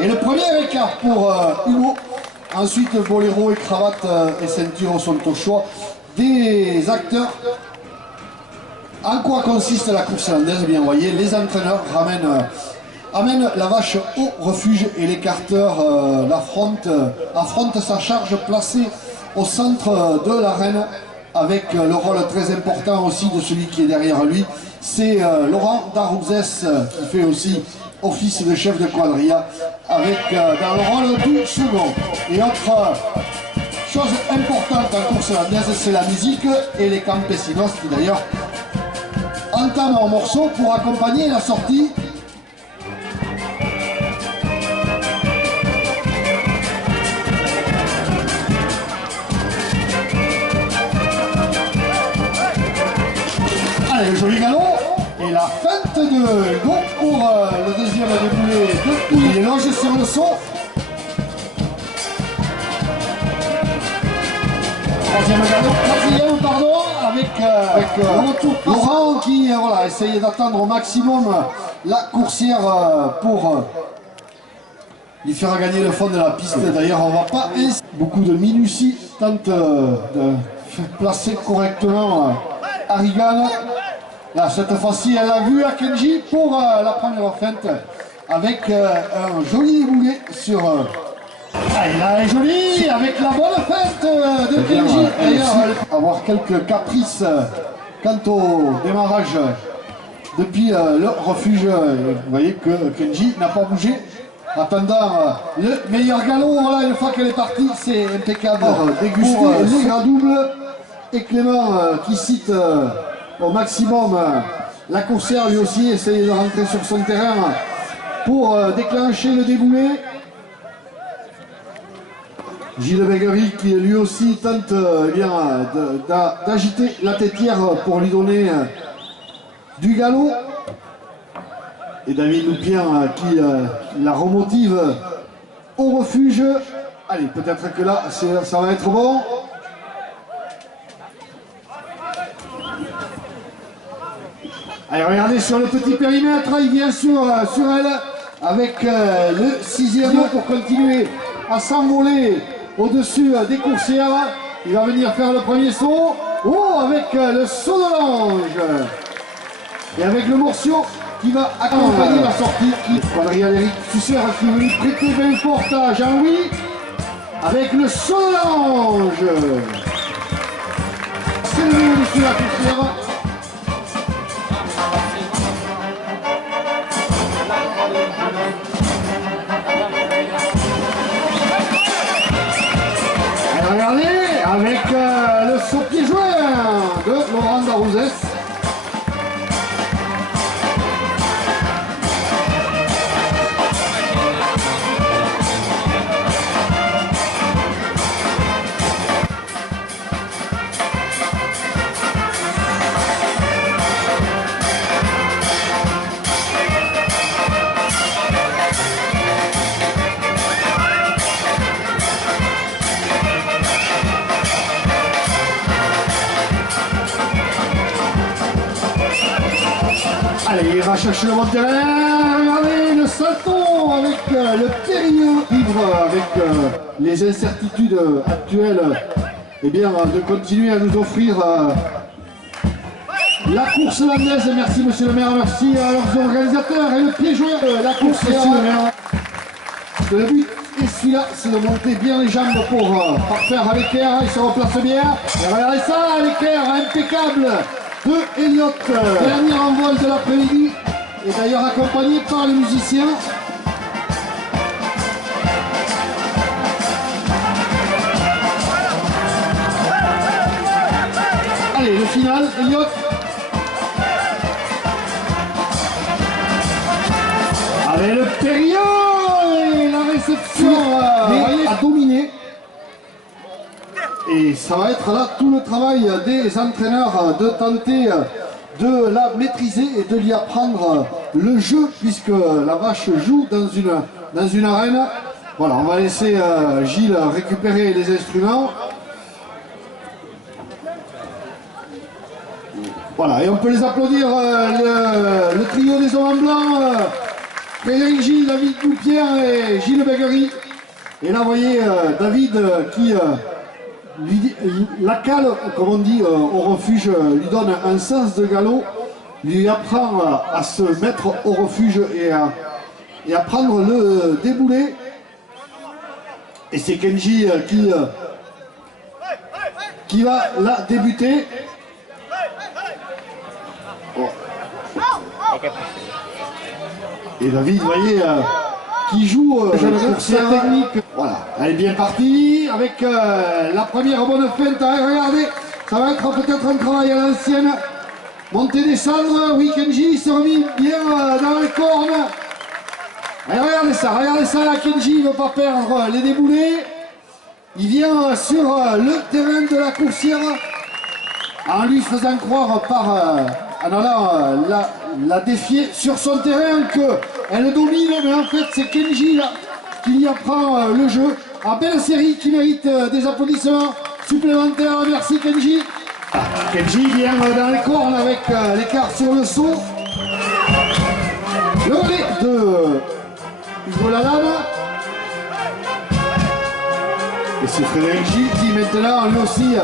Et le premier écart pour Hugo. Ensuite, boléro et cravate et ceinture sont au choix des acteurs. En quoi consiste la course landaise? Bien, vous voyez, les entraîneurs amènent la vache au refuge et l'écarteur affronte sa charge placée au centre de l'arène avec le rôle très important aussi de celui qui est derrière lui. C'est Laurent Darouzès qui fait aussi office de chef de quadrilla avec dans le rôle du second. Et autre chose importante en course landaise, c'est la musique et les campesinos qui d'ailleurs entament un morceau pour accompagner la sortie. Allez, le joli galop et la feinte de Hugo pour le deuxième déboulé de Pouille. Il est logé sur le saut. Quatrième, pardon, avec Laurent qui voilà, essayait d'attendre au maximum la coursière pour lui faire gagner le fond de la piste. D'ailleurs, on ne va pas beaucoup de minutie, tente de placer correctement Harrigan. Là, cette fois-ci, elle a vu à Kenji pour la première feinte avec un joli boulet sur. Là, elle est jolie avec la bonne feinte de Kenji. D'ailleurs, avoir quelques caprices quant au démarrage depuis le refuge. Vous voyez que Kenji n'a pas bougé. Attendant le meilleur galop, voilà, une fois qu'elle est partie, c'est impeccable. Déguster les gras doubles. Et Clément qui cite au maximum la coursière, lui aussi essaye de rentrer sur son terrain pour déclencher le déboulé. Gilles Béguerie qui lui aussi tente d'agiter la têtière pour lui donner du galop. Et David Loupien qui la remotive au refuge. Allez, peut-être que là ça va être bon. Allez, regardez sur le petit périmètre, il vient sur elle avec le sixième pour continuer à s'envoler au-dessus des coursières. Il va venir faire le premier saut. Oh, avec le saut de l'ange. Et avec le morceau qui va accompagner la sortie. Quadrilla d'Éric Susseur qui est venu prêter main forte à Jean-Louis. Avec le saut de l'ange. C'est le niveau dessus la coursière. Regardez, avec le saut pied joint de Laurent Darouzès. Allez, il va chercher le bon terrain. Regardez le salton avec le périlleux. Vivre avec les incertitudes actuelles. Eh bien, de continuer à nous offrir la course landaise. Merci, monsieur le maire. Merci à leurs organisateurs et le pied joint de la course, monsieur le maire. Le but est celui-là, c'est de monter bien les jambes pour parfaire à l'équerre. Il se replace bien. Et regardez ça, l'équerre impeccable de Elliott, dernier envol de l'après-midi, et d'ailleurs accompagné par les musiciens. Allez, le final, Elliott. Allez, le périlleux et la réception a dominé. Et ça va être là tout le travail des entraîneurs de tenter de la maîtriser et de lui apprendre le jeu, puisque la vache joue dans une arène. Voilà, on va laisser Gilles récupérer les instruments. Voilà, et on peut les applaudir, le trio des hommes en blanc, Frédéric Gilles, David Loupierre et Gilles Béguerie. Et là, vous voyez David qui la cale, comme on dit au refuge, lui donne un sens de galop, lui apprend à se mettre au refuge et à prendre le déboulé. Et c'est Kenji qui va là débuter. Oh. Et David, vous voyez, qui joue sa technique. Voilà, elle est bien partie avec la première bonne feinte. Regardez, ça va être peut-être un travail à l'ancienne. Monter, descendre, oui, Kenji s'est remis bien dans les cornes. Et regardez ça, là, Kenji ne veut pas perdre les déboulés. Il vient sur le terrain de la coursière en lui faisant croire en allant la défier sur son terrain qu'elle domine, mais en fait c'est Kenji là qui y apprend le jeu. Ah, belle série qui mérite des applaudissements supplémentaires. Merci Kenji. Kenji vient dans les cornes avec l'écart sur le saut. Le relais de Hugo Lalanne. Et c'est Frédéric Gilles qui maintenant lui aussi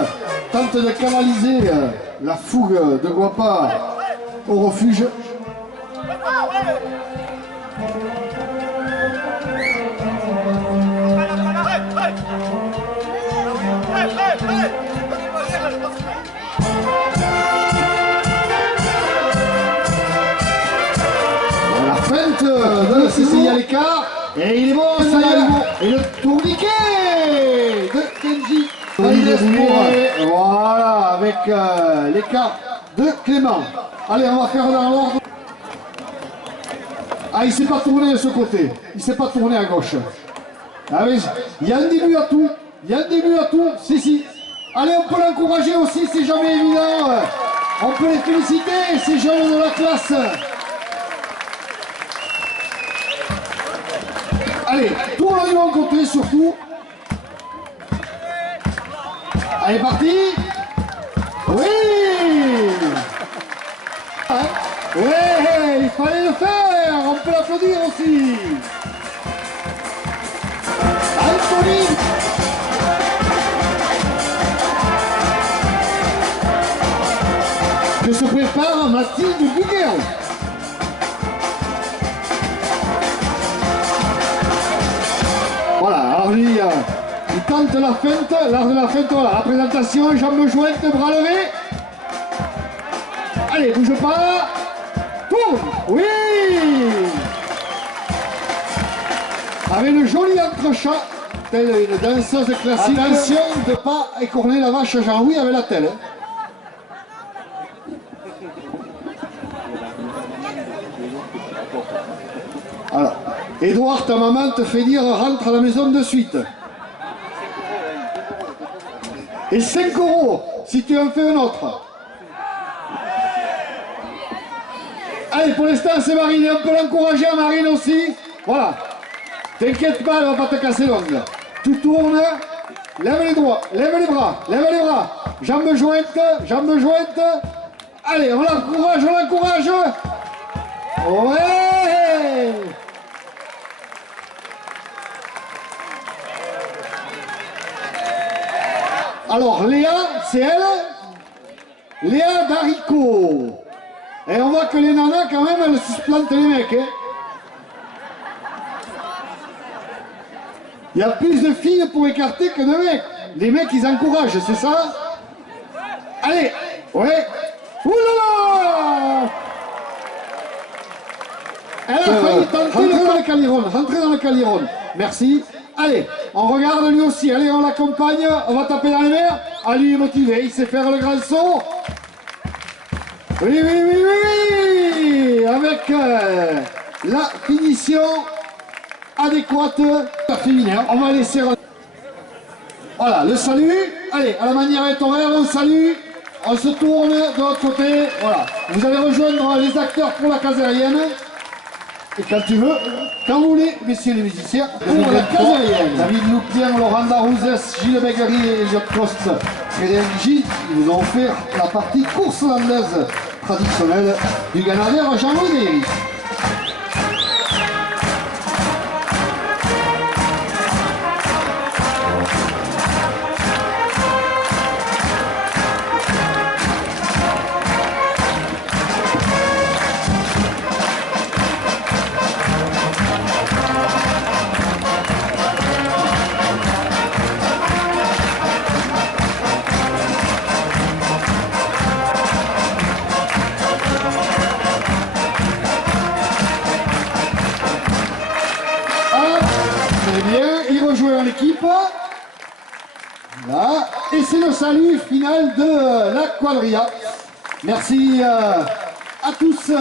tente de canaliser la fougue de Guapa au refuge. La feinte de Cécile à l'écart. Et il est bon, ça y est. Et le tourniquet de Kenji. Voilà, avec l'écart de Clément. Allez, on va faire dans l'ordre. Ah, il ne s'est pas tourné de ce côté. Il ne s'est pas tourné à gauche. Ah oui, il y a un début à tout. Si. Allez, on peut l'encourager aussi, c'est jamais évident. On peut les féliciter, ces jeunes de la classe. Allez, tourne du bon côté surtout. Allez, parti. Oui. Ouais, il fallait le faire. On peut l'applaudir aussi. Anthony. Que se prépare Mathilde Buguer. Voilà, alors lui, il tente la feinte, l'art de la feinte, voilà, la présentation, jambes jointes, bras levés. Allez, bouge pas. Tourne. Oui. Avec le joli entrechat, telle une danseuse classique. Attention de ne pas écorner la vache Jean-Louis avec la telle. Alors, Edouard, ta maman te fait dire rentre à la maison de suite. Et 5 € si tu en fais un autre. Allez, pour l'instant, c'est Marine. On peut l'encourager à Marine aussi. Voilà. T'inquiète pas, elle va pas te casser l'ongle. Tu tournes, lève les doigts, lève les bras. Jambes jointes. Allez, on l'encourage. Ouais. Alors, Léa, c'est elle. Léa Daricot. Et on voit que les nanas, quand même, elles supplantent les mecs. Hein. Il y a plus de filles pour écarter que de mecs. Les mecs, ils encouragent, c'est ça? Allez, ouais. Oula! Elle a failli tenter rentrer dans le caliron. Merci. Allez, on regarde lui aussi. Allez, on l'accompagne. On va taper dans les mers. Ah, lui est motivé. Il sait faire le grand saut. Oui. Avec la finition adéquate. Féminin. On va laisser... Voilà, le salut. Allez, à la manière étoile, on salue. On se tourne de l'autre côté. Voilà. Vous allez rejoindre les acteurs pour la case aérienne. Et quand tu veux, quand vous voulez, messieurs les musiciens, pour la case aérienne. David Loupien, Laurent Darouzès, Gilles Béguerie et Jacques Prost, Frédéric Gilles, ils nous ont offert la partie course landaise traditionnelle du Canadien Jean-Louis Déry. Voilà. Et c'est le salut final de la quadrilla. Merci à tous.